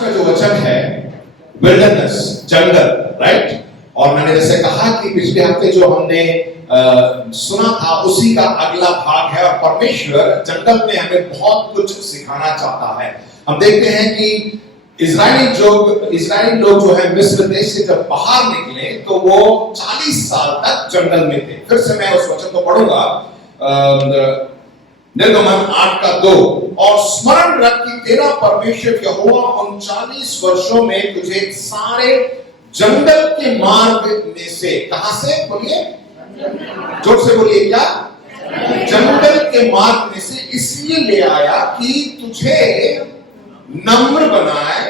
का जो वचन है विल्डरनेस, जंगल, राइट। और मैंने जैसे कहा कि पिछले हफ्ते जो हमने सुना था उसी का अगला भाग है। और परमेश्वर जंगल में हमें बहुत कुछ सिखाना चाहता है। हम देखते हैं कि इजराइली लोग जो है मिस्र देश से जब बाहर निकले तो वो 40 साल तक जंगल में थे। फिर से मैं उस वचन को पढ़ूंगा, निर्गमन 8:2। और स्मरण रख कि तेरा परमेश्वर यहोवा उन 40 वर्षों में तुझे सारे जंगल के मार्ग में से, कहां से बोलिए, जोर से बोलिए, क्या? जंगल के मार्ग में से इसलिए ले आया कि तुझे नम्र बनाए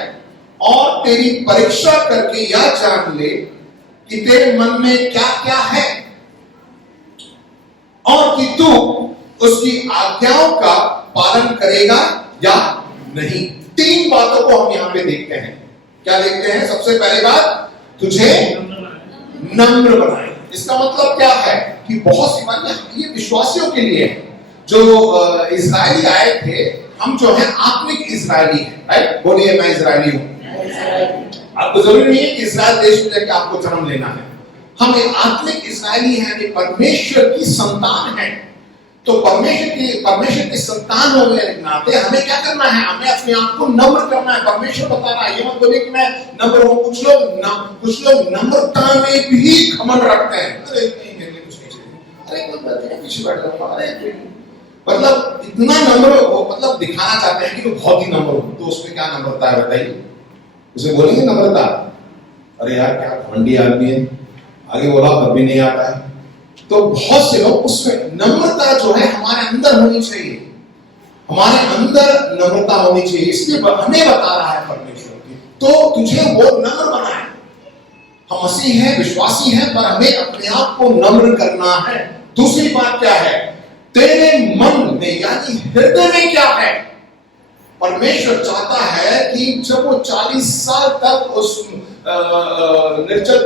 और तेरी परीक्षा करके यह जान ले कि तेरे मन में क्या क्या है और कि तू उसकी आज्ञाओं का पालन करेगा या नहीं। 3 बातों को हम यहां पे देखते हैं। क्या देखते हैं? सबसे पहली बात, तुझे नम्र बनाए। इसका मतलब क्या है कि बहुत सी बात ये विश्वासियों के लिए है। जो इजरायली आए थे, हम जो है आत्मिक इजरायली हैं, राइट। बोलिए, मैं इजरायली हूं। आपको जरूरी नहीं है कि इजराइल देश में जाके आपको जन्म लेना है। हम एक आत्मिक इजरायली हैं, परमेश्वर की संतान है। तो परमेश्वर की संतान होने के नाते हमें क्या करना है? हमें अपने आप को नम्र करना है। परमेश्वर बता रहा है, ये मत बोले कि मैं नम्र हूं। कुछ लोग नम्रता में भी घमंड रखते हैं। अरे नहीं, मेरे लिए कुछ नहीं चाहिए, अरे कोई बात नहीं, पीछे बैठ जाओ, अरे मतलब इतना नम्र हो, मतलब दिखाना चाहते हैं कि वो बहुत ही नम्र हो। तो उसमें क्या नम्रता है बताइए? उसे बोलेंगे नम्रता? अरे यार क्या घमंडी आदमी है, आगे बोला तब भी नहीं आता है। तो बहुत से लोग उसमें नम्रता जो है हमारे अंदर होनी चाहिए, हमारे अंदर नम्रता होनी चाहिए। इसलिए हमें बता रहा है परमेश्वर की, तो तुझे वो नम्र बनाए। हम मसीह हैं, विश्वासी हैं, पर हमें अपने आप को नम्र करना है। दूसरी बात क्या है? तेरे मन में यानी हृदय में क्या है? परमेश्वर चाहता है कि जब वो 40 साल तक उस निर्जल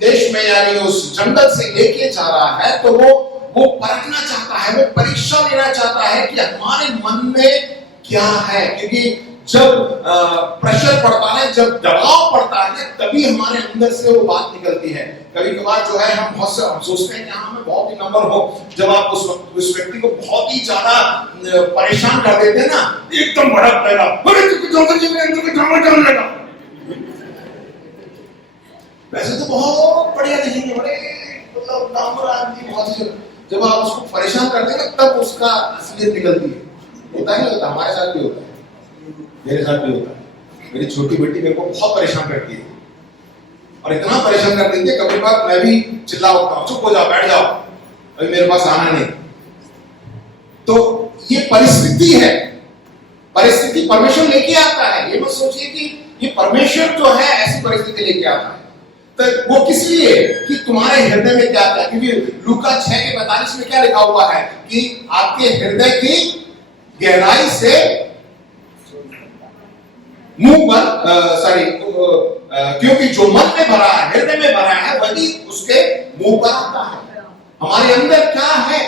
देश में यानी उस जंगल से लेके जा रहा है, तो वो परखना चाहता है, वो परीक्षा लेना चाहता है कि हमारे मन में क्या है। क्योंकि जब प्रेशर पड़ता है, जब दबाव पड़ता है, तभी हमारे अंदर से वो बात निकलती है। कभी कभार जो है हम सोचते हैं कि हाँ मैं बहुत ही नम्र हूं। जब आप उस व्यक्ति को बहुत ही ज्यादा परेशान कर देते हैं ना, एकदम भड़क जाएगा, वैसे तो बहुत बढ़िया दिखेंगे, बड़े मतलब नम्र आदमी, बहुत ही। जब आप उसको परेशान करते हैं ना, तब उसका असलियत निकलती है। होता नहीं होता? हमारे साथ भी होता है, मेरे साथ भी होता है। मेरी छोटी बेटी मेरे को बहुत परेशान करती है, और इतना परेशान कर देती है, कभी बार मैं भी चिल्ला उठता हूं, चुप हो जाओ, बैठ जाओ, अभी मेरे पास आना नहीं। तो ये परिस्थिति है, परिस्थिति परमेश्वर लेके आता है। ये मत सोचिए कि ये परमेश्वर जो है ऐसी परिस्थिति लेके आता है। तो वो किस लिए? कि तुम्हारे हृदय में क्या था। क्योंकि लूका 6:45 में क्या लिखा हुआ है कि आपके हृदय की गहराई से मुंह पर क्योंकि जो मन में भरा है, हृदय में भरा है, वही उसके मुंह पर आता है। हमारे अंदर क्या है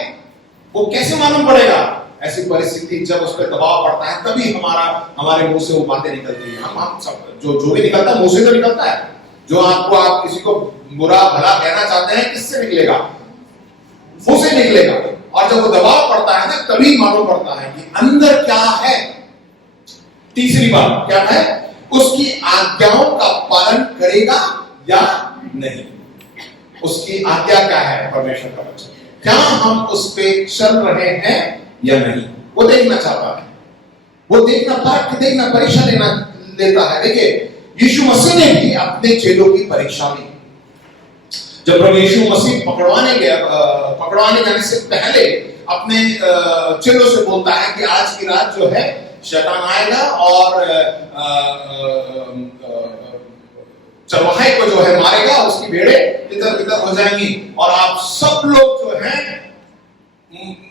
वो कैसे मालूम पड़ेगा? ऐसी परिस्थिति जब उस पर दबाव पड़ता है, तभी हमारे मुंह से वो बातें निकलती है। हम सब जो भी निकलता है मुंह से तो निकलता है। जो आप किसी को बुरा भला कहना चाहते हैं, किससे निकलेगा? मुंह से निकलेगा। और जब वो दबाव पड़ता है ना, तभी मालूम पड़ता है कि अंदर क्या है। तीसरी बात क्या है? उसकी आज्ञाओं का पालन करेगा या नहीं। उसकी आज्ञा क्या है? परमेश्वर का वचन, क्या हम उस पे चल रहे हैं या नहीं, वो देखना चाहता है। वो देखना परीक्षा लेता है। देखिए, यीशु मसीह ने भी अपने चेलों की परीक्षा ली। जब प्रभु यीशु मसीह पकड़वाने जाने से पहले अपने चेलों से बोलता है कि आज की रात जो है शैतान आएगा और चरवाहे को जो है मारेगा, उसकी भेड़ें इधर-उधर हो जाएंगी और आप सब लोग जो हैं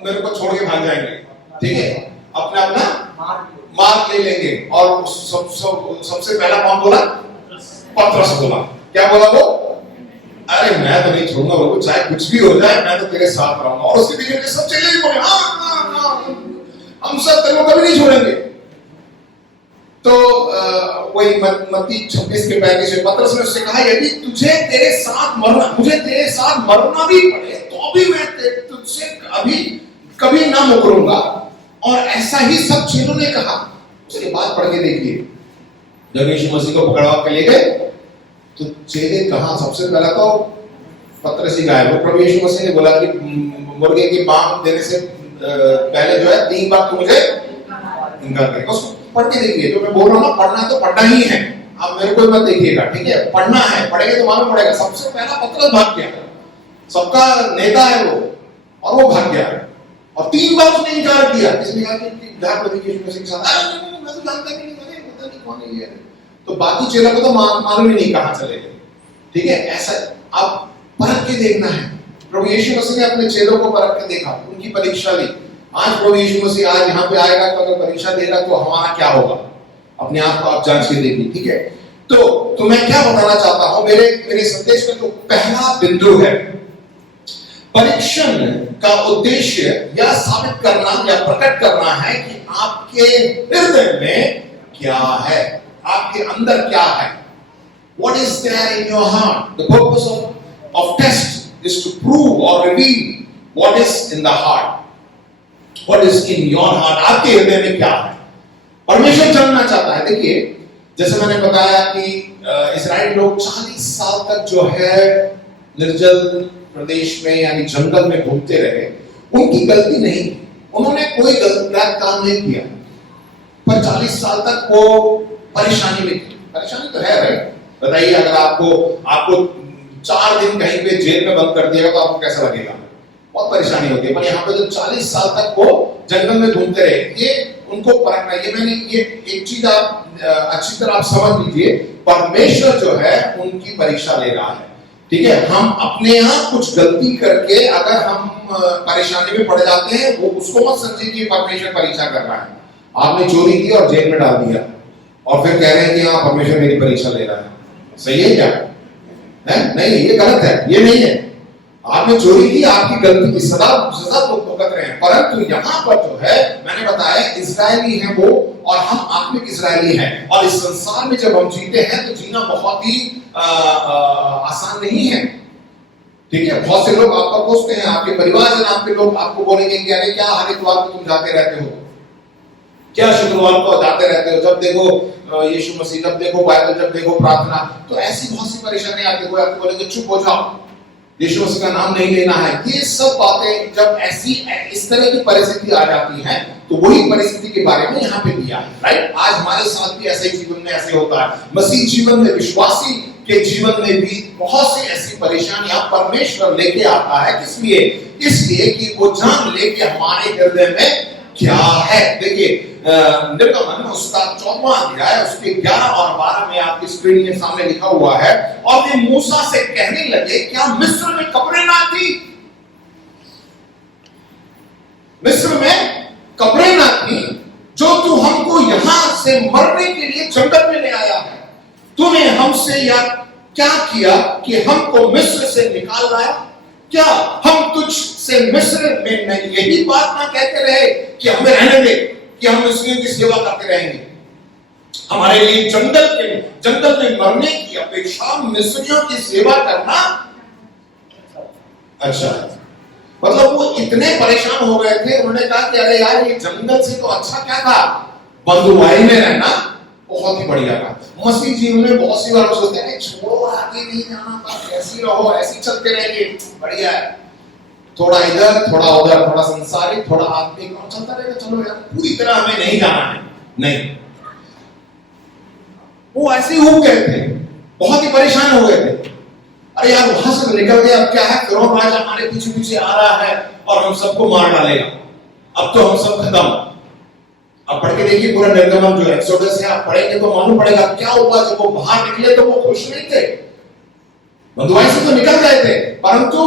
मेरे को छोड़ के भाग जाएंगे। ठीक है, अपना मार्ग ले लेंगे। और सबसे पहला कौन बोला? पतरस बोला। क्या बोला वो? अरे मैं तो नहीं छोड़ूंगा बाबू, चाहे कुछ भी हो जाए, मैं तो तेरे साथ रहूंगा। और उसके पीछे सब चले बोले हाँ हम सब तेरे को कभी नहीं छोड़ेंगे। तो वही मत्ती 26:35 में पतरस ने उससे कहा, यदि तुझे तेरे साथ मरना, मुझे तेरे साथ मरना भी पड़े तो भी मैं तुझसे अभी कभी ना मुकरूंगा। और ऐसा ही सब चेलों ने कहा। उसके बाद पढ़ के देखिए, जब यीशु मसीह को पकड़वा के ले गए तो चेले कहां? सबसे पहला तो पतरस ही गायब। प्रभु यीशु मसीह ने बोला कि मुर्गे की बांग देने से पहले जो है 3 बार तू मुझे इनकार करेगा। उसको पढ़ के देखिए। जो मैं बोल रहा हूं ना, पढ़ना तो पढ़ना ही है। आप मेरे को मत देखिएगा, ठीक है? पढ़ना है, पढ़ेंगे तो मालूम पड़ेगा। सबसे पहला पतरस भाग गया, सबका नेता है वो, और वो भाग गया और 3 बार उसने इनकार किया। किसने कहा कि यीशु मसीह के साथ मैं तो जानता भी नहीं, पता नहीं कौन है ये। तो बाकी चेलों को तो मालूम ही नहीं कहां चले गए, ठीक है? ऐसा आप परख के देखना है। प्रभु यीशु मसीह ने अपने चेलों को परख के देखा, उनकी परीक्षा ली। आज प्रभु यीशु मसीह आज यहाँ पे आएगा तो अगर परीक्षा देगा तो हमारा क्या होगा? अपने आप को आप जांच के देखिए, ठीक है? तो मैं क्या बताना चाहता हूं, मेरे संदेश में तो पहला बिंदु है, परीक्षण का उद्देश्य यह साबित करना या प्रकट करना है कि आपके हृदय में क्या है, आपके अंदर क्या है। What is there in your heart? The purpose of test is to prove or reveal what is in the heart. What is in your heart? आपके हृदय में क्या है? परमेश्वर जानना चाहता है। देखिए, जैसे मैंने बताया कि इस्राएल लोग 40 साल तक जो है निर्जल प्रदेश में यानी जंगल में घूमते रहे। उनकी गलती नहीं, उन्होंने कोई गलत काम नहीं किया, पर 40 साल तक वो परेशानी में थी। परेशानी तो है, राइट? बताइए, अगर आपको 4 दिन कहीं पे जेल में बंद कर दिया तो आपको कैसा लगेगा? बहुत परेशानी होती है। पर यहाँ पे जो 40 साल तक वो जंगल में घूमते रहे, ये उनको परखना। ये एक चीज आप अच्छी तरह आप समझ लीजिए, परमेश्वर जो है उनकी परीक्षा ले रहा है, ठीक है? हम अपने यहाँ कुछ गलती करके अगर हम परेशानी में पड़ जाते हैं, वो उसको मत समझिए कि परमेश्वर परीक्षा कर रहा है। आपने चोरी की और जेल में डाल दिया और फिर कह रहे हैं कि हाँ परमेश्वर मेरी परीक्षा ले रहा है। सही है क्या? नहीं, ये गलत है, ये नहीं है। आपने चोरी की, आपकी गलती की सजा तो भुगत रहे हैं। परंतु यहाँ पर जो है, मैंने बताया, इस्राएली है वो, और हम आत्मिक इस्राएली हैं। और इस संसार में जब हम जीते हैं तो जीना बहुत ही आसान नहीं है, ठीक है? बहुत से लोग आपका पूछते हैं, आपके परिवारजन, आपके लोग आपको बोलेंगे कि अरे क्या हर इतवार को तुम जाते रहते हो, क्या शुक्रवार को जाते रहते हो, जब देखो यीशु मसीह, जब देखो बाइबल, जब देखो प्रार्थना। तो ऐसी बहुत सी परेशानी आती है। आपको बोलेंगे चुप हो जाओ, यीशु मसीह का नाम नहीं लेना है। ये सब बातें जब इस तरह की परिस्थिति आ जाती है तो वही परिस्थिति के बारे में यहाँ पे दिया है, राइट? आज हमारे साथ भी ऐसे जीवन में ऐसे होता है। मसीह जीवन में, विश्वासी के जीवन में भी बहुत सी ऐसी परेशानियां परमेश्वर लेके आता है। किस लिए? इसलिए कि वो जान ले कि हमारे हृदय में क्या है। देखिए, निर्गमन उसका 14वां अध्याय उसके 11 और 12 में आपकी स्क्रीन के सामने लिखा हुआ है। और वे मूसा से कहने लगे, क्या मिस्र में कब्रें ना थी? मिस्र में कब्रें ना थी जो तू हमको यहां से मरने के लिए जंगल में ले आया है? तूने हमसे या क्या किया कि हमको मिस्र से निकाल लाया? क्या हम तुझ से मिस्र में यही बात ना कहते रहे कि हमें रहने दे, कि हम मिस्रियों की सेवा करते रहेंगे? हमारे लिए जंगल में मरने की अपेक्षा मिस्रियों की सेवा करना अच्छा है। मतलब वो इतने परेशान हो गए थे, उन्होंने कहा कि अरे यार, ये जंगल से तो अच्छा क्या था, बंधुआई में रहना बहुत ही बढ़िया था। मसीह जीवन में बहुत सी बार सोचते हैं छोड़ो, आगे नहीं जाना, ऐसी रहो, ऐसी चलते रहेंगे, बढ़िया है। थोड़ा इधर, थोड़ा उधर, थोड़ा संसारिक, थोड़ा आत्मिक, और चलता रहेगा। चलो यार, पूरी तरह हमें नहीं जाना है। नहीं, वो ऐसे ही हो गए थे, बहुत ही परेशान हो गए थे। अरे यार, वहां से निकल गए, अब क्या है, फिरौन राजा हमारे पीछे पीछे आ रहा है और हम सबको मार डालेगा। अब तो हम सब खत्म। अब पढ़ के देखिए पूरा निर्गमन जो एक्सोडस है, आप पढ़ेंगे तो मालूम पड़ेगा क्या हुआ। जब वो बाहर निकले तो वो खुश नहीं थे, बंधुआई से तो निकल गए थे, परंतु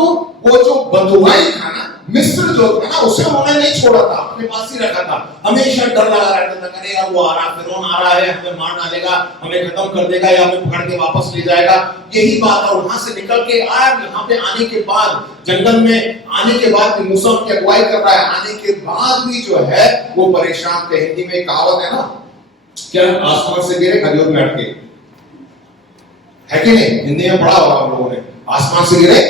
वो जो बंधुआई था ना, मिस्र जो था ना, उसे उन्होंने नहीं छोड़ा था, अपने पास ही रखा था। हमेशा डर लगा रहता था, अरे यार वो आ रहा, फिरौन आ रहा है, हमें मार डालेगा, हमें खत्म कर देगा, या हमें पकड़ के वापस ले जाएगा, यही बात। और वहां से निकल के आया, यहाँ पे आने के बाद, जंगल में आने के बाद भी मूसा की अगुवाई कर रहा है, आने के बाद भी जो है वो परेशान थे। हिंदी में कहावत है ना, क्या आसमान से गिरे खजूर में अटके, है कि नहीं? हिंदी में पढ़ा होगा आप लोगों ने, आसमान से गिरे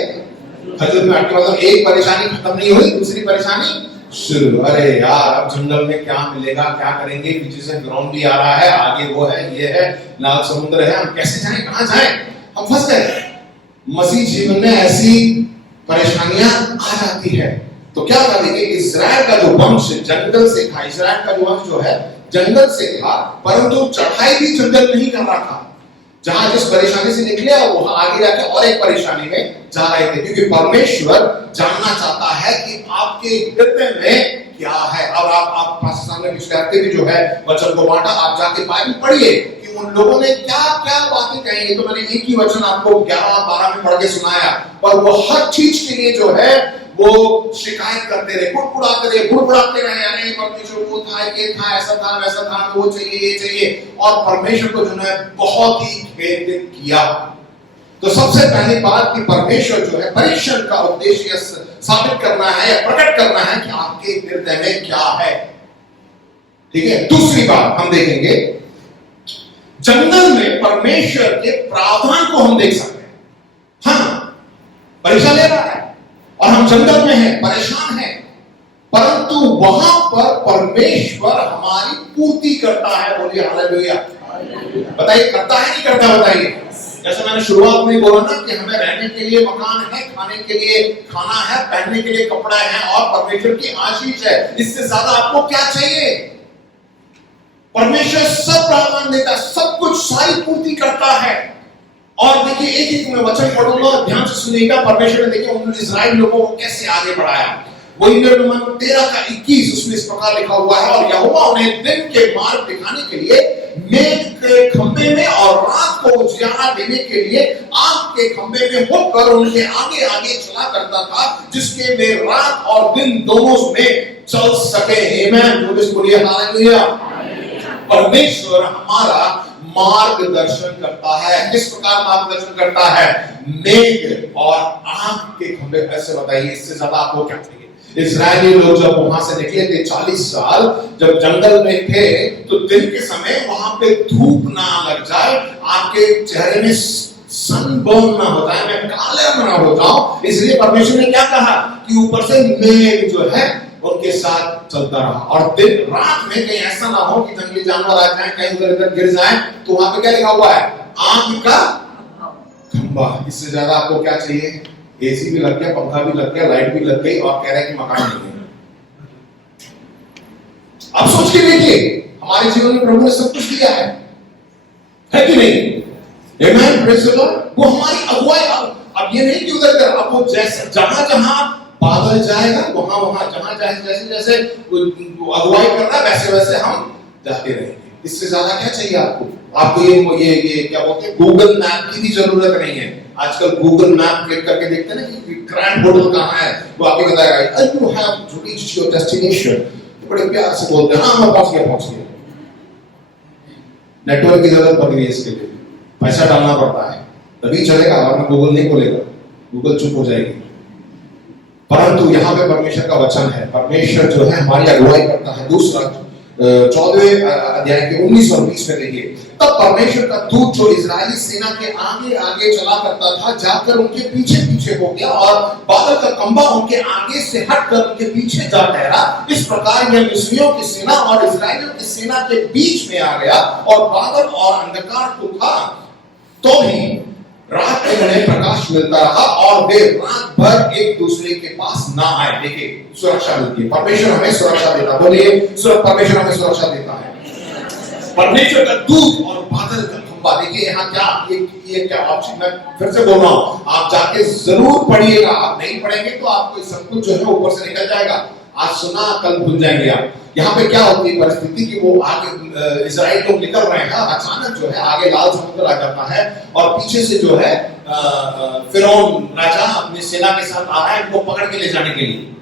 खजूर में अटके, मतलब एक परेशानी खत्म नहीं हुई, दूसरी परेशानी शुरू। अरे यार अब जंगल में क्या मिलेगा, क्या करेंगे, पीछे से फिरौन भी आ रहा है, आगे वो है, ये है, लाल समुद्र है, हम कैसे जाएं, कहां जाएं, हम फंस गए। मसीह जीवन में ऐसी परेशानियां आ जाती है। तो क्या था, देखिए इस्राएल का जो वंश जंगल से था, इस्राएल का जो वंश जो है जंगल से था, परंतु चढ़ाई भी जंगल नहीं कर रहा था। जहां जिस परेशानी से निकले वहां आगे जाके और एक परेशानी में जा रहे थे, क्योंकि परमेश्वर जानना चाहता है कि आपके हृदय में क्या है। और आप सामने विश्वासी भी जो है वचन को बांटा, आप जाके बाइबल पढ़िए कि उन लोगों ने क्या क्या बातें कही। तो मैंने एक ही वचन आपको 11-12 में पढ़ के सुनाया, पर वो हर चीज के लिए जो है वो शिकायत करते रहे, बुड़बुड़ाते रहे, अरे परमेश्वर वो था, ये था, ऐसा था, वैसा था, वो चाहिए, ये चाहिए, और परमेश्वर को जो है बहुत ही खेदित किया। तो सबसे पहली बात कि परमेश्वर जो है परीक्षण का उद्देश्य साबित करना है या प्रकट करना है कि आपके हृदय में क्या है। ठीक है, दूसरी बात हम देखेंगे, जंगल में परमेश्वर के प्रावधान को हम देख सकते हैं। हाँ, परीक्षा ले रहा है और हम जंगल में हैं, परेशान हैं, परंतु वहां पर परमेश्वर हमारी पूर्ति करता है। बोलिए हालेलुया। बताइए करता है नहीं करता, बताइए। जैसे मैंने शुरुआत में बोला ना कि हमें रहने के लिए मकान है, खाने के लिए खाना है, पहनने के लिए कपड़ा है और परमेश्वर की आशीष है। इससे ज्यादा आपको क्या चाहिए? परमेश्वर सब प्रावधान देता है, सब कुछ सारी पूर्ति करता है। और देखिए एक एक मैं वचन पढ़ूंगा, ध्यान से सुनिएगा। परमेश्वर ने देखिए उन इस्राएल लोगों को कैसे आगे बढ़ाया। वही निर्गमन 13:21 उसमें इस प्रकार लिखा हुआ है, और यहोवा उन्हें दिन के मार्ग दिखाने के लिए मेघ के खंभे में और रात को उजियारा देने के लिए आग के खंभे में होकर उनके आगे आगे चला करता था, जिसके वे रात और दिन दोनों में चल सके। आमीन। बोलिए हालेलुया। परमेश्वर हमारा मार्गदर्शन करता है। किस प्रकार मार्गदर्शन करता है? मेघ और आग के खंभे। ऐसे बताइए, इससे ज्यादा आपको क्या चाहिए? इस्राएली लोग जब वहां से निकले थे 40 साल जब जंगल में थे, तो दिन के समय वहां पे धूप ना लग जाए, आपके चेहरे में सनबर्न ना हो जाए, मैं काला ना हो जाऊं, इसलिए परमेश्वर ने क्या कहा कि ऊपर से मेघ जो है उनके साथ चलता रहा। और दिन रात में कहीं ऐसा ना हो कि जंगली जानवर आ जाए, कहीं उधर इधर गिर जाए, तो वहां पे क्या लिखा हुआ है? आग का खंभा। इससे ज्यादा आपको क्या चाहिए? एसी भी लग गया, पंखा भी लग गया, लाइट भी लग गई, और कह रहे हैं कि मकान नहीं है। आप सोच के देखिए, हमारे जीवन में प्रभु ने सब कुछ दिया है कि नहीं? आमीन, प्रेज़ द लॉर्ड। वो हमारी अगुवाई। अब ये नहीं कि उधर अब वो जैसे जहां जहां बादल जाएगा वहां वहां जहां जैसे जैसे अगुवाई कर रहा है वैसे वैसे हम जाते रहेंगे। इससे ज्यादा क्या चाहिए आपको? आपको ये क्या बोलते हैं, गूगल मैप की भी जरूरत नहीं है। आजकल गूगल मैप क्लिक करके देखते हैं ना कि ग्रैंड होटल कहाँ है, वो आपको बताएगा you have reached your destination. बड़े प्यार से बोलते हैं, हाँ मैं पहुंच गया। नेटवर्क की जरूरत पड़ गई है, इसके लिए पैसा डालना पड़ता है तभी चलेगा, वरना गूगल नहीं खोलेगा, गूगल चुप हो जाएगी। परंतु यहाँ पे परमेश्वर का वचन है, परमेश्वर जो है हमारी अगुवाई करता है। दूसरा 14वें अध्याय के 19 और 20 में देखिए, तब परमेश्वर का दूत जो इजरायली सेना के आगे आगे चला करता था, जाकर उनके पीछे पीछे हो गया, और बादल का खंभा उनके आगे से हटकर उनके पीछे जा ठहरा। इस प्रकार यह मिस्रियों की सेना और इजरायलियों की सेना के बीच में आ गया, और बादल और अंधकार तो था, तो भी रात में उन्हें प्रकाश मिलता रहा, और वे रात भर एक दूसरे के पास ना आए। देखिए सुरक्षा मिलती है, परमेश्वर हमें सुरक्षा देता। बोलिए परमेश्वर हमें सुरक्षा देता है। परमेश्वर का दूत और बादल का खंभा। देखिए यहाँ क्या ये क्या ऑप्शन, मैं फिर से बोल रहा हूँ, आप जाके जरूर पढ़िएगा। आप नहीं पढ़ेंगे तो आपको सब कुछ जो है ऊपर से निकल जाएगा। आज सुना कल भूल जाएंगे आप। यहाँ पे क्या होती है परिस्थिति कि वो आगे इजराइल लोग निकल रहे हैं, अचानक जो है आगे लाल समुद्र आ जाता है, और पीछे से जो है फिरौन राजा अपनी सेना के साथ आ रहा है इनको पकड़ के ले जाने के लिए।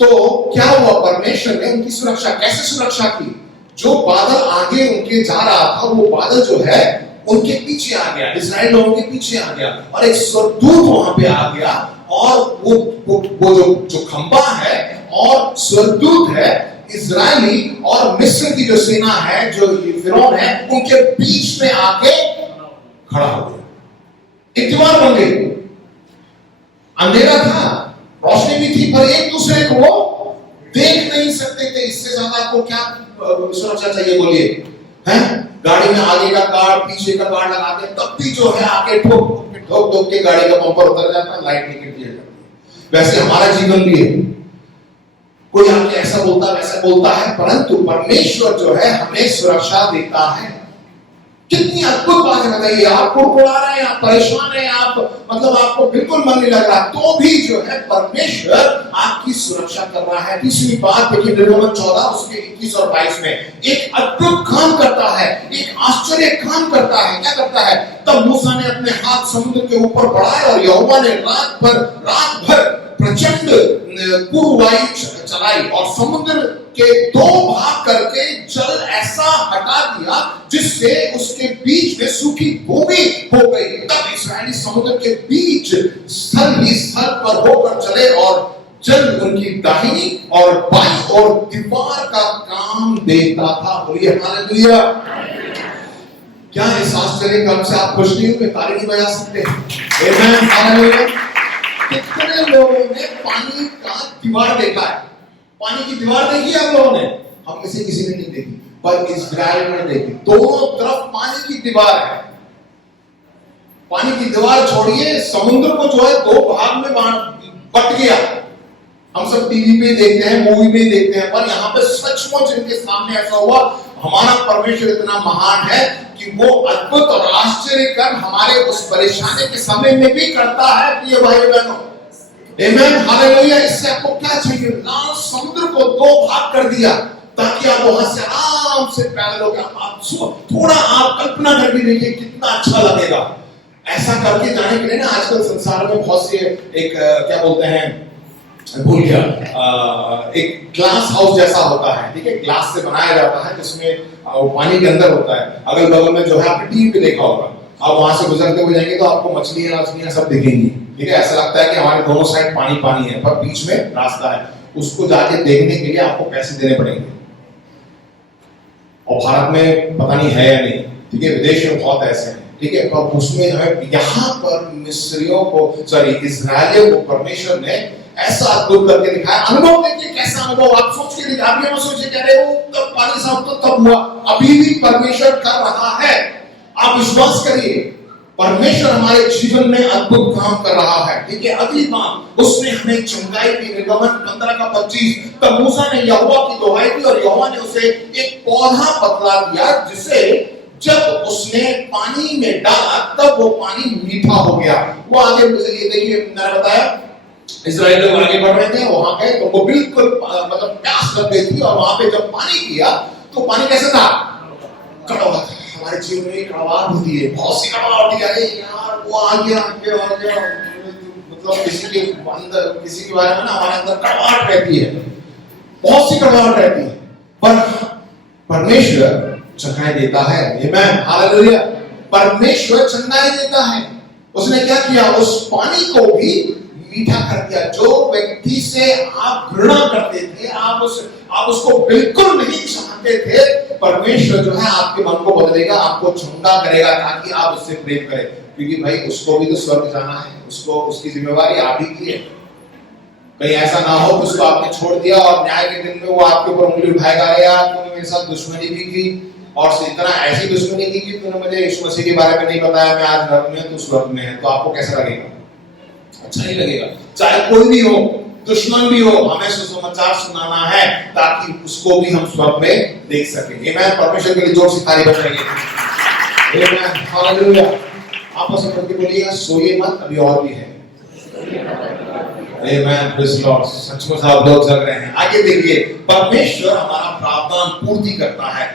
तो क्या हुआ, परमेश्वर ने उनकी सुरक्षा कैसे सुरक्षा की? जो बादल आगे उनके जा रहा था, वो बादल जो है उनके पीछे आ गया, इजराइल लोगों के पीछे आ गया, और एक स्वर्गदूत वहां पे आ गया, और वो जो खंभा है और स्वर्गदूत है, इजरायली और मिस्र की जो सेना है, जो फिरौन है, उनके बीच में आके खड़ा हो गया। एक दीवार बन गई। अंधेरा था, रोशनी भी थी, पर एक दूसरे को देख नहीं सकते थे। इससे ज्यादा आपको क्या सुरक्षा चाहिए बोलिए? हैं? गाड़ी में आगे का कार्ड, पीछे का कार्ड लगाते, तब भी जो है आके ठोक ठोक के गाड़ी का बम्पर उतर जाता, लाइट निकल जाती। वैसे हमारा जीवन भी है। कोई आके ऐसा बोलता, वैसा बोलता है, परंतु परमेश्वर जो है हमें सुरक्षा देता है। कितनी अद्भुत बात है, बताइए। आप कुड़कुड़ा रहे हैं, आप परेशान हैं, आप मतलब आपको बिल्कुल मन नहीं लग रहा, तो भी जो है परमेश्वर आपकी सुरक्षा कर रहा है। तीसरी बात देखिए, निर्गमन 14 उसके 21 और 22 में एक अद्भुत काम करता है, एक आश्चर्य काम करता है। क्या करता है? तब मूसा ने अपने हाथ समुद्र के ऊपर बढ़ाए और यहोवा ने रात भर प्रचंड पूर्व वायु चलाई और समुद्र के 2 भाग करके जल ऐसा हटा दिया जिससे उसके बीच में सूखी भूमि हो गई। तब इस्राएली समुद्र के बीच स्थल ही स्थल पर होकर चले और जल उनकी दाहिनी और बाईं ओर दीवार का काम देता था। बोलिए हालेलुया। क्या इस आश्चर्य काम से आप खुश नहीं हुए? ताली नहीं बजा सकते? आमेन, हालेलुया। कितने लोगों ने पानी का दीवार देखा है? पानी की दीवार देखी है आप लोगों ने? हम में से किसी ने नहीं देखी, पर इस्राएल ने देखी। दोनों तरफ पानी की दीवार है। पानी की दीवार छोड़िए, समुद्र को जो है 2 भाग में बट गया। हम सब टीवी पे देखते हैं, मूवी में देखते हैं, पर यहाँ पे सचमुच इनके सामने ऐसा हुआ। हमारा परमेश्वर इतना महान है कि वो अद्भुत और आश्चर्य कर हमारे उस परेशानी के समय में भी करता है। प्रिय भाई बहनों, आमेन, हालेलुया। इससे आपको क्या चाहिए? लाल समुद्र को 2 भाग कर दिया ताकि आप वहां से आराम से पैदल होकर आप थोड़ा आप कल्पना करके देखिए कितना अच्छा लगेगा। ऐसा करके जाने के लिए ना आजकल संसार में बहुत से एक क्या बोलते हैं, भूल गया, एक ग्लास हाउस जैसा होता है, ठीक है, ग्लास से बनाया जाता है, जिसमें पानी के अंदर होता है। अगल बगल में जो है आपने टीवी पे देखा होगा, आप वहां से गुजरते हुए जाएंगे तो आपको मछलियां सब दिखेंगी, ठीक है। ऐसा लगता है कि हमारे दोनों साइड पानी पानी है, पर बीच में रास्ता है। उसको जाके देखने के लिए आपको पैसे देने पड़ेंगे। और भारत में पता नहीं है या नहीं, ठीक है, विदेश में बहुत ऐसे हैं, ठीक है। पर उसमें जो है यहाँ पर मिस्रियों को, सॉरी इस्राएलियों को परमेश्वर ने ऐसा अद्भुत करके दिखाया। अनुभव देखिए कैसा अनुभव, आप सोच के दिखा, आप ये मत सोचिए कह रहे हो तब पानी साहब तो तब हुआ, अभी भी परमेश्वर कर रहा है। आप विश्वास करिए, परमेश्वर हमारे जीवन में अद्भुत काम कर रहा है, ठीक है। अगली बात, उसने हमें चंगाई की। निर्गमन 15 का 25, तब मूसा ने यहोवा की दुहाई दी और यहोवा ने उसे एक पौधा बतला दिया, जिसे जब उसने पानी में डाला तब वो पानी मीठा हो गया। वो आगे ये देखिए, मैंने बताया इस्राएल लोग आगे बढ़ रहे थे, वहां गए तो वो बिल्कुल मतलब प्यास लग गई थी, और वहां पे जब पानी पिया तो पानी कैसा था? कड़वा था। हमारे जीवन में कड़वाहट होती है, बहुत सी कड़वाहट होती है। अरे यार वो आ गया, मतलब किसी के अंदर, किसी के बारे में ना हमारे अंदर कड़वाहट रहती है, बहुत सी कड़वाहट रहती है, पर परमेश्वर चंगाई देता है। आमेन, हालेलुया। परमेश्वर चंगाई देता है। उसने क्या किया? उस पानी को भी मीठा कर दिया। जो व्यक्ति से आप घृणा करते थे, आप उसको बिल्कुल नहीं चाहते थे, परमेश्वर जो है आपके मन को बदलेगा, आपको चंगा करेगा ताकि आप उससे प्रेम करें, क्योंकि भाई उसको भी तो स्वर्ग जाना है, उसको उसकी जिम्मेवारी आप ही की है। कहीं ऐसा ना हो कि उसको आपने छोड़ दिया और न्याय के दिन में वो आपके ऊपर उंगली उठाएगा, अरे यार तूने मेरे साथ दुश्मनी भी की, और इतना ऐसी दुश्मनी की कि तूने मुझे यीशु मसीह के बारे में नहीं बताया, मैं आज नरक में, तू स्वर्ग में है। तो आपको कैसा लगेगा? अच्छा नहीं लगेगा। चाहे कोई भी हो, दुश्मन भी हो, हमें सुसमाचार सुनाना है ताकि उसको भी हम स्वर्ग में देख सकें। आमेन। परमेश्वर के लिए जोर से ताली बजाइए। आमेन, हालेलुया। आपस में करके बोलिएगा, सोइए मत, अभी और भी है। आमेन, प्रेज़ लॉर्ड। सचमुच आप लोग जग रहे हैं। आगे देखिए, परमेश्वर हमारा प्रावधान पूर्ति करता है।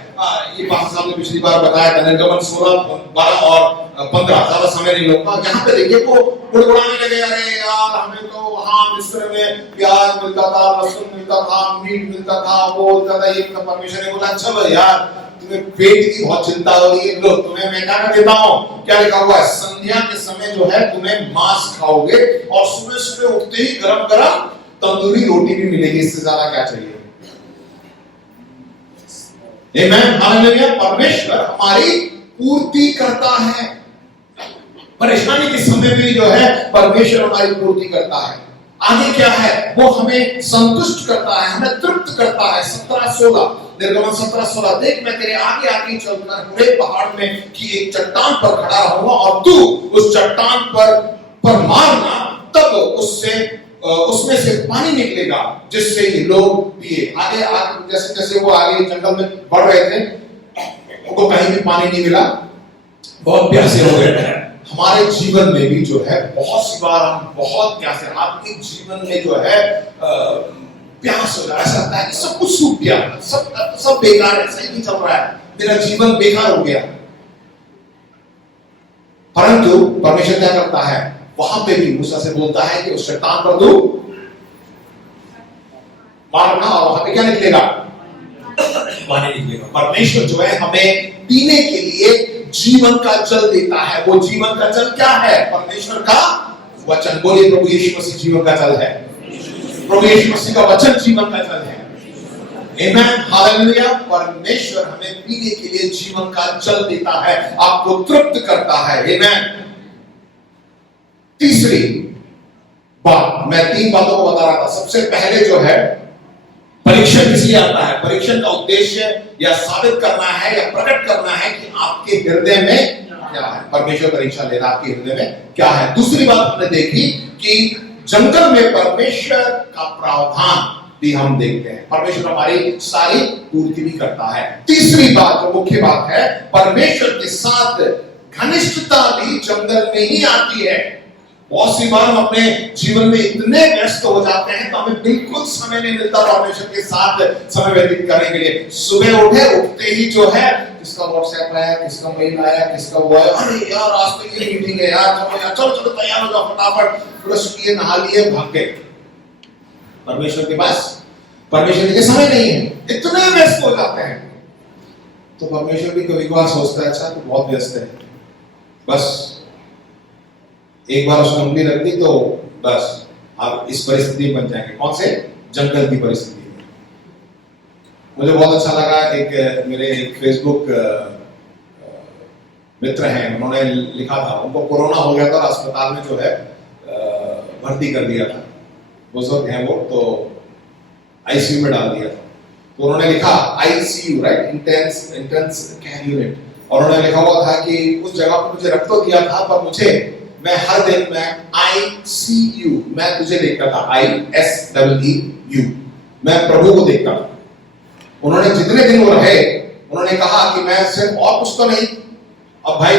ये बात साहब ने पिछली बार बताया था, निर्गमन 16, 12 और 15, ज्यादा समय नहीं लगता। यहाँ पे देखिए वो गुड़गुड़ाने लगे, अरे यार हमें तो वहां मिस्र में प्याज मिलता था, लहसुन मिलता था, मीट मिलता था, वो मिलता था, ये परमेश्वर ने बोला अच्छा भाई यार तुम्हें पेट की बहुत चिंता हो रही है, लो तुम्हें मैं क्या कर देता हूँ। क्या लिखा हुआ है? संध्या के समय जो है तुम्हें मांस खाओगे और सुबह सुबह उठते ही गरम गरम तंदूरी रोटी भी मिलेगी। इससे ज्यादा क्या चाहिए? आमेन, हालेलुया। परमेश्वर हमारी पूर्ति करता है। परेशानी के समय में जो है परमेश्वर हमारी पूर्ति करता है। आगे क्या है, वो हमें संतुष्ट करता है, हमें तृप्त करता है। 17-16 निर्गमन 17-16, देख मैं तेरे आगे आगे चलकर पूरे पहाड़ में की एक चट्टान पर खड़ा रहूंगा और तू उस चट्टान पर मारना, तब उसमें से पानी निकलेगा जिससे ये लोग पिए। आगे जैसे जैसे वो आगे जंगल में बढ़ रहे थे, उनको कहीं भी पानी नहीं मिला, बहुत प्यासे हो गए। हमारे जीवन में भी जो है बहुत सी बार हम बहुत प्यासे, आपके जीवन में जो है प्यास हो जाए, ऐसा लगता है कि सब कुछ सूख गया, सब बेकार है, सही नहीं चल रहा है, मेरा जीवन बेकार हो गया। परंतु परमेश्वर क्या करता है, वहां पे भी मूसा से बोलता है कि उस चट्टान पर तू मारना और वहां पे क्या निकलेगा, पानी निकलेगा। परमेश्वर जो है हमें पीने के लिए जीवन का जल देता है। वो जीवन का जल क्या है, परमेश्वर का वचन। बोलिए प्रभु यीशु मसीह जीवन का जल है, प्रभु यीशु मसीह का वचन जीवन का जल है। आमेन, हालेलुया। परमेश्वर हमें पीने के लिए जीवन का जल देता है, आपको तृप्त करता है। आमेन। तीसरी बात, मैं 3 बातों को बता रहा था। सबसे पहले जो है परीक्षण किस लिए आता है, परीक्षण का उद्देश्य या साबित करना है या प्रकट करना है कि आपके हृदय में क्या है। परमेश्वर परीक्षा ले रहा है आपके हृदय में क्या है। दूसरी बात हमने देखी कि जंगल में परमेश्वर का प्रावधान भी हम देखते हैं, परमेश्वर हमारी सारी पूर्ति भी करता है। तीसरी बात जो मुख्य बात है, परमेश्वर के साथ घनिष्ठता भी जंगल में ही आती है। बहुत सी बार हम अपने जीवन में इतने व्यस्त हो जाते हैं तो हमें बिल्कुल समय नहीं मिलता परमेश्वर के साथ समय व्यतीत करने के लिए। सुबह उठते ही जो है किसका व्हाट्सएप आया, किसका मेल आया, किसका वो आया, अरे यार आज तो ये मीटिंग है यार, चलो तैयार हो जाओ, फटाफट ब्रश किए, नहा लिए, भाग गए। परमेश्वर के पास परमेश्वर के समय नहीं है, इतने व्यस्त हो जाते हैं। तो परमेश्वर भी कभी कभार सोचता है अच्छा तो बहुत व्यस्त है, बस एक बार उसने उंगली रख दी तो बस आप इस परिस्थिति में बन जाएंगे। कौन से, जंगल की परिस्थिति में। मुझे बहुत अच्छा लगा, एक मेरे फेसबुक मित्र हैं, उन्होंने लिखा था, उनको कोरोना हो गया था, अस्पताल में जो है भर्ती कर दिया था, बुजुर्ग हैं वो, तो आईसीयू में डाल दिया था। तो उन्होंने लिखा ICU, right, intense care unit, और उन्होंने लिखा हुआ था कि उस जगह पर मुझे रख तो दिया था पर मुझे, मैं हर दिन मैं ICU, मैं तुझे देखता था, ISEEU, मैं प्रभु को देखता था। उन्होंने जितने दिन वो रहे, उन्होंने कहा कि मैं सिर्फ और कुछ तो नहीं। अब भाई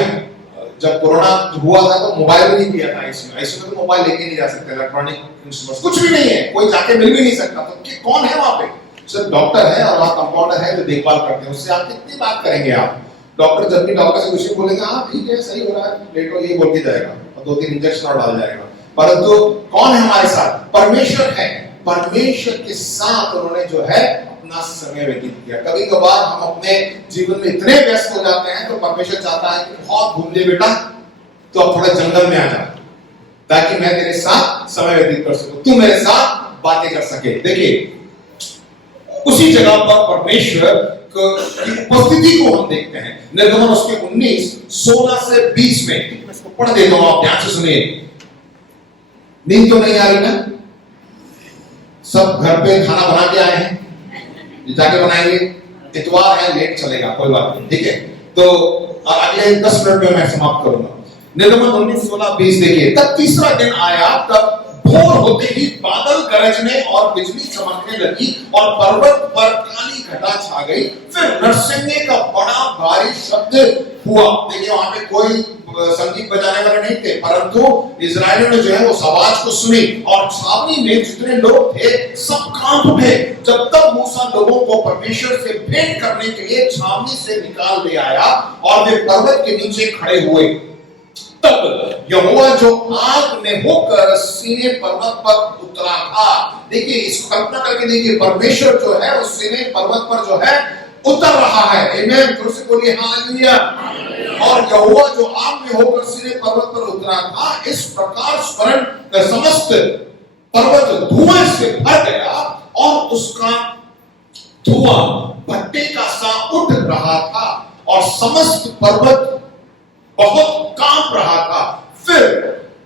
जब कोरोना हुआ था तो मोबाइल भी नहीं दिया था ICU में, तो मोबाइल लेके नहीं जा सकते, इलेक्ट्रॉनिक इंस्ट्रूमेंट्स कुछ भी नहीं है, कोई जाके मिल भी नहीं सकता। तो कौन है वहां पे, सिर्फ डॉक्टर है और वहां कंपाउंडर है जो देखभाल करते हैं। उससे आप कितनी बात करेंगे आप। डॉक्टर जब भी डॉक्टर से कुछ बोलेंगे, हाँ ठीक है सही हो रहा है, लेटो, ये बोल के जाएगा, 2-3 इंजेक्शन और डाल जाएगा। परंतु कौन है हमारे साथ, परमेश्वर है। परमेश्वर के साथ उन्होंने जो है अपना समय व्यतीत किया। कभी कभार हम अपने जीवन में इतने व्यस्त हो जाते हैं तो परमेश्वर चाहता है कि बहुत घूम ले बेटा, तो अब थोड़ा जंगल में आ जा, ताकि मैं तेरे साथ समय व्यतीत कर सकूं, तू मेरे साथ बातें कर सके। देखिए उसी जगह पर परमेश्वर की उपस्थिति को हम देखते हैं। निर्गमन उसके 19-16 से 20 में, मैं इसको पढ़ देता हूं, आप ध्यान से सुनिए। नींद तो नहीं आ रही ना, सब घर पे खाना बना के आए हैं, जाके बनाएंगे, इतवार है, लेट चलेगा, कोई बात नहीं, ठीक है। तो अगले 10 मिनट में मैं समाप्त करूंगा। निर्गमन 19-16-20 देखिए। तब तीसरा दिन आया, तब भोर होते ही बादल गरजने और बिजली चमकने लगी और पर्वत पर काली घटा छा गई। फिर नरसिंगे का बड़ा भारी शब्द हुआ। देखिए वहां पे कोई संगीत बजाने वाले नहीं थे, परंतु इजरायलियों ने जो है वो आवाज को सुनी और छावनी में जितने लोग थे सब कांप उठे। जब तक मूसा लोगों को परमेश्वर से भेंट करने के लिए छावनी से निकाल ले आया और वे पर्वत के नीचे खड़े हुए, तब यहोवा जो आग में होकर सीने पर्वत पर उतरा था। देखिए इसको कल्पना करके देखिए, परमेश्वर जो है उस सीने पर्वत पर जो है उतर रहा है। आमीन, जोर से बोलिए हालेलुया। और यहोवा जो आग में होकर सीने पर्वत पर उतरा था, इस प्रकार स्मरण समस्त पर्वत धुआं से भर गया और उसका धुआं भट्टे का सा उठ रहा था और समस्त पर्वत बहुत कांप रहा था। फिर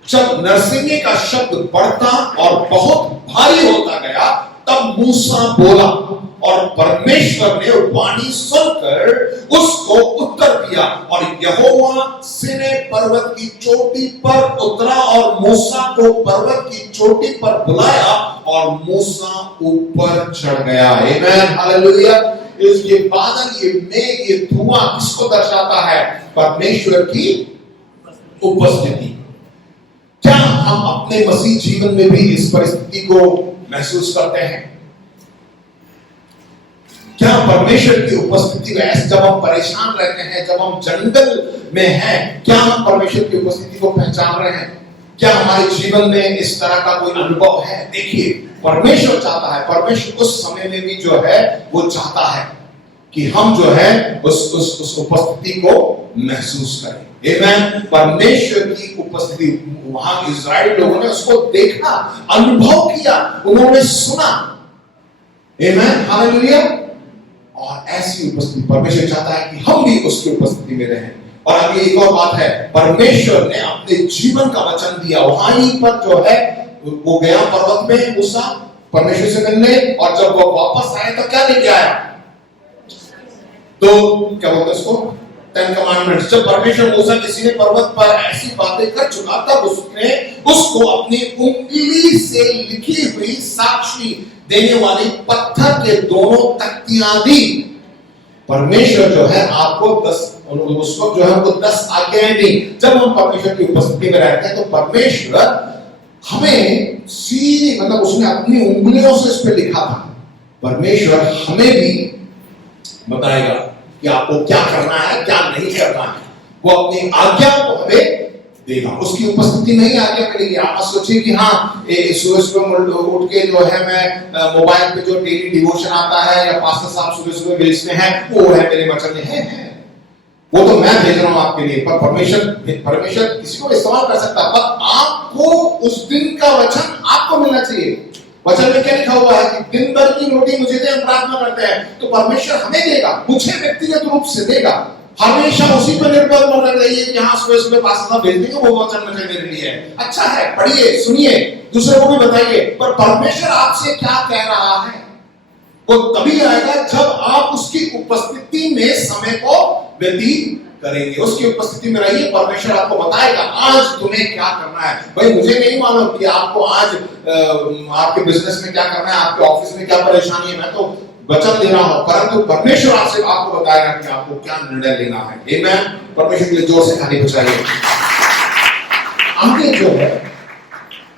जब नरसिंगे का शब्द बढ़ता और बहुत भारी होता गया, तब मूसा बोला और परमेश्वर ने वाणी सुनकर उसको उत्तर दिया और यहोवा सिने पर्वत की चोटी पर उतरा और मूसा को पर्वत की चोटी पर बुलाया और मूसा ऊपर चढ़ गया। आमीन, हालेलुया। ये बादल, ये मेघ, ये धुआं किसको दर्शाता है? परमेश्वर की उपस्थिति। क्या हम अपने मसीह जीवन में भी इस परिस्थिति को महसूस करते हैं? क्या परमेश्वर की उपस्थिति में जब हम परेशान रहते हैं, जब हम जंगल में हैं, क्या हम परमेश्वर की उपस्थिति को पहचान रहे हैं? क्या हमारे जीवन में इस तरह का कोई अनुभव है? देखिए, परमेश्वर चाहता है, परमेश्वर उस समय में भी जो है वो चाहता है कि हम जो है उस उपस्थिति को महसूस करें। आमीन। परमेश्वर की उपस्थिति, वहां इज़राइल लोगों ने उसको देखा, अनुभव किया, उन्होंने सुना। आमीन, हालेलुया। और ऐसी उपस्थिति परमेश्वर चाहता है कि हम भी उसकी उपस्थिति में रहें। और अभी एक और बात है, परमेश्वर ने अपने जीवन का वचन दिया। वहीं पर जो है वो गया पर्वत में मूसा परमेश्वर से मिलने, और जब वो वापस आए तो क्या लेके आया? तो क्या बोलते हैं उसको? 10 कमांडमेंट्स। जब परमेश्वर मूसा के सीने पर्वत पर ऐसी बातें कर चुका, तब उसने उसको अपनी उंगली से लिखी हुई साक्षी देने वाली पत्थर के दोनों तख्तियां दी। परमेश्वर जो है आपको 10 उस वक्त जो है वो 10 आज्ञाएं दी। जब हम परमेश्वर की उपस्थिति में रहते हैं तो परमेश्वर हमें सीधी, मतलब उसने अपनी उंगलियों से इस पे लिखा था। परमेश्वर हमें भी बताएगा कि आपको क्या करना है, क्या नहीं करना है। वो अपनी आज्ञा को हमें देगा, उसकी उपस्थिति में ही आज्ञा मिलेगी। आप सोचिए कि हाँ, सुबह उठ के जो है मैं मोबाइल पे जो डेली डिवोशन आता है या पास्टर साहब सुबह भेजते हैं, वो है मेरे वचन है, वो तो मैं भेज रहा हूं आपके लिए। पर परमेश्वर किसी को इस्तेमाल कर सकता है, पर आपको उस दिन का वचन आपको मिलना चाहिए। वचन में क्या लिखा हुआ है कि दिन भर की रोटी मुझे दे, हम प्रार्थना करते हैं, तो परमेश्वर हमें देगा, मुझे व्यक्तिगत रूप से देगा। हमेशा उसी पर निर्भर न रहिए कि हाँ सुबह सुबह पास्टर साहब भेज देंगे, वो वचन मुझे मेरे लिए है। अच्छा है, पढ़िए, सुनिए, दूसरे को भी बताइए, पर परमेश्वर आपसे क्या कह रहा है वो तभी आएगा जब आप उसकी उपस्थिति में समय को व्यतीत करेंगे। उसकी उपस्थिति में रहिए, परमेश्वर आपको बताएगा आज तुम्हें क्या करना है। भाई मुझे नहीं मालूम कि आपको आज आपके बिजनेस में क्या करना है, आपके ऑफिस में क्या परेशानी है, मैं तो वचन दे रहा हूं, परंतु परमेश्वर आपको बताएगा कि आपको क्या निर्णय लेना है। आमीन। परमेश्वर के लिए जोर से खाली बजाइए। आगे जो है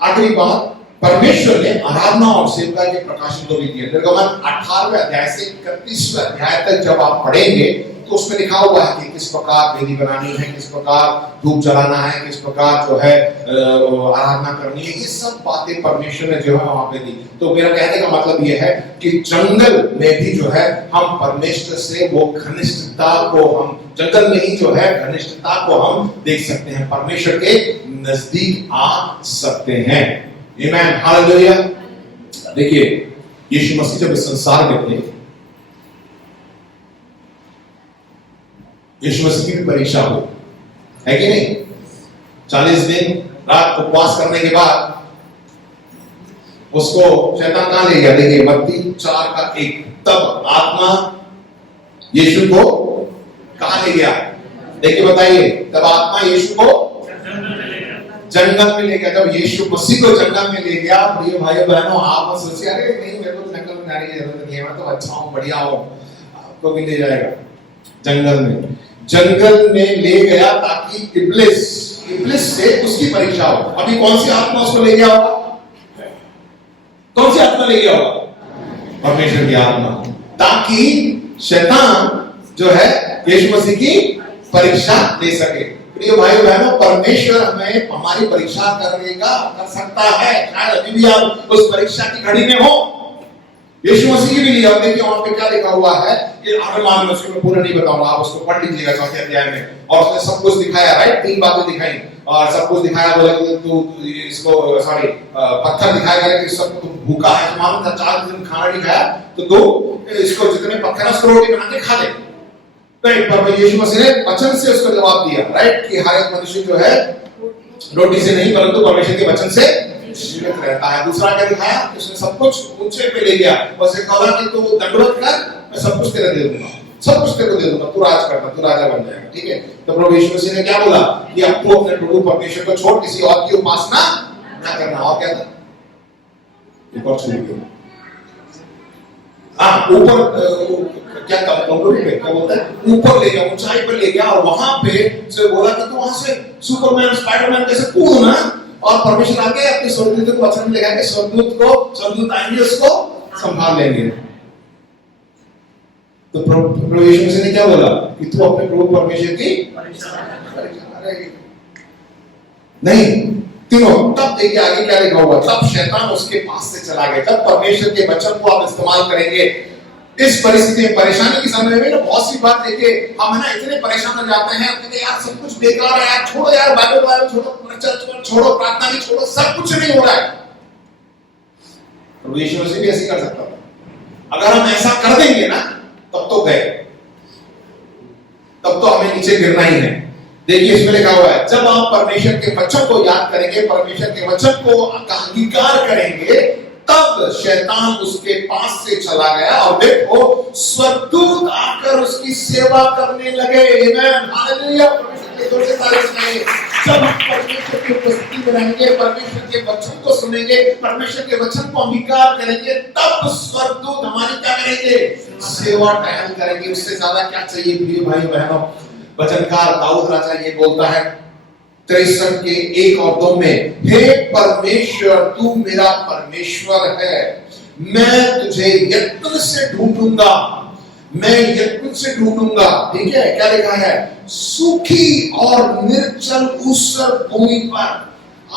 आखिरी बात, परमेश्वर ने आराधना और सेवका के प्रकाशन को भी दिया। निर्गमन 18वें अध्याय से 31वें अध्याय तक जब आप पढ़ेंगे तो उसमें लिखा हुआ है कि किस प्रकार वेदी बनानी है, किस प्रकार धूप जलाना है, किस प्रकार जो है आराधना करनी है। ये सब बातें परमेश्वर ने जो है वहां पे दी। तो मेरा कहने का मतलब ये है कि जंगल में भी जो है हम परमेश्वर से वो घनिष्ठता को, हम जंगल में ही जो है घनिष्ठता को हम देख सकते हैं, परमेश्वर के नजदीक आ सकते हैं। आमीन, हालेलुया। देखिए, यीशु मसीह जब इस संसार में थे, यीशु मसीह की परीक्षा हो, है कि नहीं? 40 दिन रात उपवास करने के बाद उसको शैतान कहां ले गया? देखिए मत्ती 4:1। तब आत्मा यीशु को कहां ले गया? देखिए बताइए, तब आत्मा यीशु को जंगल में ले गया। जब यीशु मसीह को जंगल में ले गया, प्रिय भाइयों बहनों, आप मत सोचिए अरे नहीं मेरे को जंगल में जाने की जरूरत नहीं है, मैं तो अच्छा हूं, बढ़िया हूं। आपको भी ले जाएगा जंगल में। जंगल में ले गया ताकि इब्लिस से उसकी परीक्षा हो। अभी कौन सी आत्मा उसको ले गया होगा? कौन सी आत्मा ले गया होगा? परमेश्वर की आत्मा, ताकि शैतान जो है यीशु मसीह की परीक्षा ले सके। प्रिय भाइयों बहनों, परमेश्वर हमें हमारी परीक्षा कर सकता है। शायद अभी भी आप उस परीक्षा की घड़ी में हो। यीशु मसीह की भी लिया। देखिए वहां पे क्या लिखा हुआ है, ये आगे उसको मैं पूरा नहीं बताऊंगा, आप उसको पढ़ लीजिएगा 4 अध्याय में। और उसने सब कुछ दिखाया, राइट? 3 बातें दिखाई और सब कुछ दिखाया। बोला कि तू इसको पत्थर दिखाया गया कि सब तू भूखा है, मालूम था 4 दिन खाना नहीं खाया, तो तू इसको जितने पत्थर है उसको रोटी बना के खा ले। राइट, पर यीशु मसीह ने वचन से उसको जवाब दिया, राइट, कि हर एक मनुष्य जो है रोटी से नहीं परंतु परमेश्वर के वचन से जीवित रहता है। दूसरा क्या दिखाया, उसने सब कुछ ऊंचे पे ले गया, बस एक कहा कि तू दंडवत कर, मैं सब कुछ तेरे दे दूंगा, सब कुछ तेरे को दे दूंगा, तू राज करना, तू राजा बन जाएगा, ठीक है। तो प्रभु यीशु मसीह ने क्या बोला कि अब तू अपने प्रभु परमेश्वर को छोड़ किसी और की उपासना ना करना। और क्या था, एक और छूट गया, ऊपर क्या क्या बोलता है, ऊपर ले गया, ऊंचाई पर ले गया, और वहां पे से बोला कि तू वहां से सुपरमैन स्पाइडरमैन जैसे कूदना, और परमेश्वर आके अपने स्वर्गदूत को वचन लगा के स्वर्गदूत आएंगे उसको संभाल लेंगे। तो प्रभु यीशु मसीह ने क्या बोला कि तू अपने प्रभु परमेश्वर की नहीं तीनों। तब देखिए आगे क्या लिखा हुआ, तब शैतान उसके पास से चला गया। जब परमेश्वर के वचन को आप इस्तेमाल करेंगे इस परिस्थिति में, परेशानी के समय में ना, बहुत सी बात देखिए हम है ना इतने परेशान हो जाते हैं, कहते यार सब कुछ बेकार है यार, छोड़ो यार, बाइबल छोड़ो, चर्च छोड़ो, प्रार्थना भी छोड़ो, सब कुछ नहीं हो रहा है। प्रभु यीशु मसीह भी ऐसे कर सकता था। अगर हम ऐसा कर देंगे ना तब तो गए, तब तो हमें नीचे गिरना ही है। देखिए इसमें लिखा हुआ है, जब आप परमेश्वर के वचन को याद करेंगे, परमेश्वर के वचन को अंगीकार करेंगे, तब शैतान उसके पास से चला गया, और देखो स्वर्गदूत आकर उसकी सेवा करने लगे। आमेन, हालेलुया, परमेश्वर के जोर से तारीफ सुनाइए। जब हम परमेश्वर की उपस्थिति में रहेंगे, परमेश्वर के वचन को सुनेंगे, परमेश्वर के वचन को अंगीकार करेंगे, तब स्वर्गदूत हमारी क्या करेंगे, सेवा टहल करेंगे। उससे ज्यादा क्या चाहिए प्रिय भाई बहनों। वचनकार दाऊद राजा ये बोलता है 63 के 1 और 2 में, हे परमेश्वर तू मेरा परमेश्वर है, मैं तुझे यत्न से ढूंढूंगा, मैं यत्न से ढूंढूंगा। ठीक है, क्या लिखा है, सूखी और निर्जल ऊसर भूमि पर।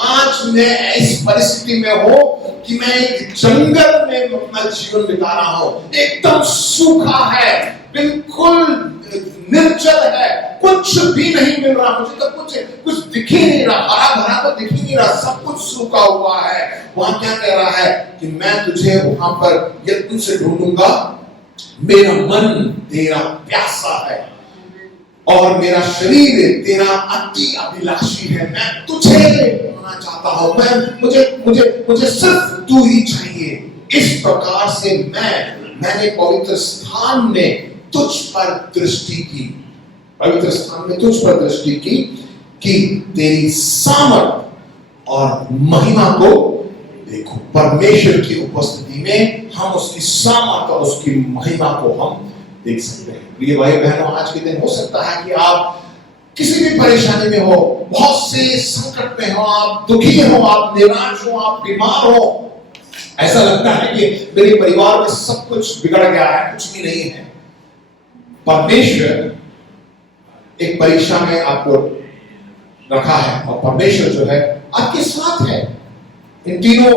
आज मैं इस परिस्थिति में हूं कि मैं एक जंगल में अपना जीवन बिता रहा हूं, एकदम सूखा है, बिल्कुल निर्जल है, कुछ भी नहीं मिल रहा मुझे, तो कुछ दिख ही नहीं रहा, हरा भरा तो दिख ही नहीं रहा, सब कुछ सूखा हुआ है। वहां क्या कह रहा है कि मैं तुझे वहां पर यत्न से ढूंढूंगा, मेरा मन तेरा प्यासा है और मेरा शरीर तेरा अति अभिलाषी है। मैं तुझे पाना चाहता हूं, मुझे सिर्फ तू ही चाहिए। इस प्रकार से मैंने पवित्र स्थान में तुझ पर दृष्टि की, पवित्र स्थान में तुझ पर दृष्टि की कि तेरी सामर्थ और महिमा को देखो। परमेश्वर की उपस्थिति में हम उसकी सामर्थ और उसकी महिमा को हम देख सकते हैं। प्रिय भाई बहनों, आज के दिन हो सकता है कि आप किसी भी परेशानी में हो, बहुत से संकट में हो, आप दुखी हो, आप निराश हो, आप बीमार हो, ऐसा लगता है कि मेरे परिवार में सब कुछ बिगड़ गया है, कुछ भी नहीं है। परमेश्वर एक परीक्षा में आपको रखा है और परमेश्वर जो है आपके साथ है। इन तीनों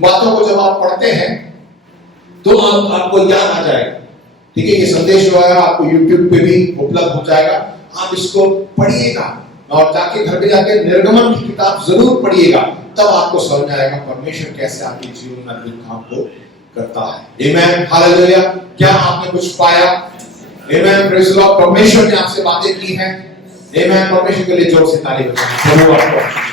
बातों को जब आप पढ़ते हैं तो आपको याद आ जाएगा। ठीक है, ये संदेश जो है आपको YouTube पे भी उपलब्ध हो जाएगा, आप इसको पढ़िएगा और जाके घर पे जाके निर्गमन की किताब जरूर पढ़िएगा, तब आपको समझ आएगा परमेश्वर कैसे आपके जीवन में अद्भुत काम को करता है। आमेन, हालेलुया। क्या आपने कुछ पाया? आमेन, प्रेज़ द लॉर्ड। परमेश्वर ने आपसे बातें की हैं। आमेन, परमेश्वर के लिए जोर से ताली बजाएं।